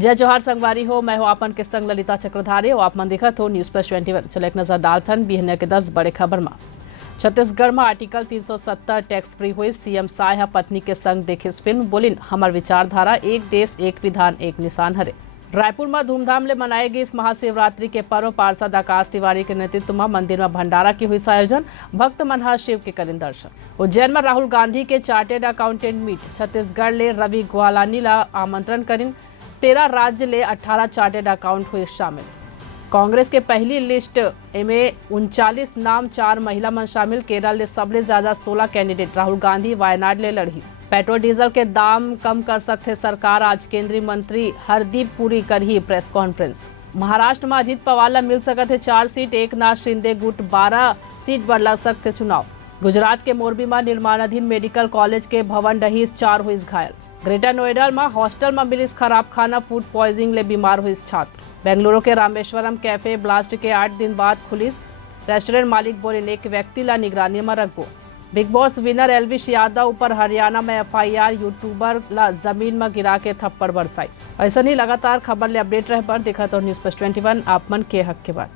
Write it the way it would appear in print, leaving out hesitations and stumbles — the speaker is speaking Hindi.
जय जोहार संगवारी हो। मैं हो आपन के संग ललिता चक्रधारी और आप मन देखत हो न्यूज़ प्लस 21। चलो एक नजर डालथन बिहनिया के 10 बड़े खबर में। छत्तीसगढ़ में आर्टिकल 370 टैक्स फ्री हुई। सीएम साय पत्नी के संग देखिस फिल्म, बोलिन हमार विचारधारा एक देश एक विधान एक निशान हरे। रायपुर में धूमधाम ले मनाए गई इस महाशिवरात्रि के पर्व पार्षद आकाश तिवारी के नेतृत्व में मंदिर में भंडारा की हुई आयोजन। भक्त मनहा शिव के करिन दर्शन। उज्जैन में राहुल गांधी के चार्टेड अकाउंटेंट मीट। छत्तीसगढ़ ले रवि ग्वालानी ला आमंत्रण करिन। 13 राज्य ले 18 चार्टेड अकाउंट हुए शामिल। कांग्रेस के पहली लिस्ट में 39 नाम, 4 महिला मन शामिल। केरल ले सबले ज्यादा 16 कैंडिडेट। राहुल गांधी वायनाड ले लड़ी। पेट्रोल डीजल के दाम कम कर सकते सरकार, आज केंद्रीय मंत्री हरदीप पुरी करही प्रेस कॉन्फ्रेंस। महाराष्ट्र में अजीत पवार ला मिल सकते 4 सीट, एकनाथ शिंदे गुट 12 सीट पर लड़ सकते चुनाव। गुजरात के मोरबी में निर्माणाधीन मेडिकल कॉलेज के भवन डहीस, 4 हुई घायल। ग्रेटर नोएडा में हॉस्टल में मिली खराब खाना, फूड पॉइजनिंग ले बीमार हुई छात्र। बेंगलुरु के रामेश्वरम कैफे ब्लास्ट के 8 दिन बाद खुलिस। रेस्टोरेंट मालिक बोले एक व्यक्ति ला निगरानी में रखबो। Big boss winner Elvish Yadav पर हरियाणा में एफआईआर। यूट्यूबर ला जमीन में गिरा के थप्पड़ बरसाइस। ऐसा नहीं लगातार खबर ले अपडेट रहे पर देखा तो न्यूज़ प्लस 21 आप मन के हक के बात।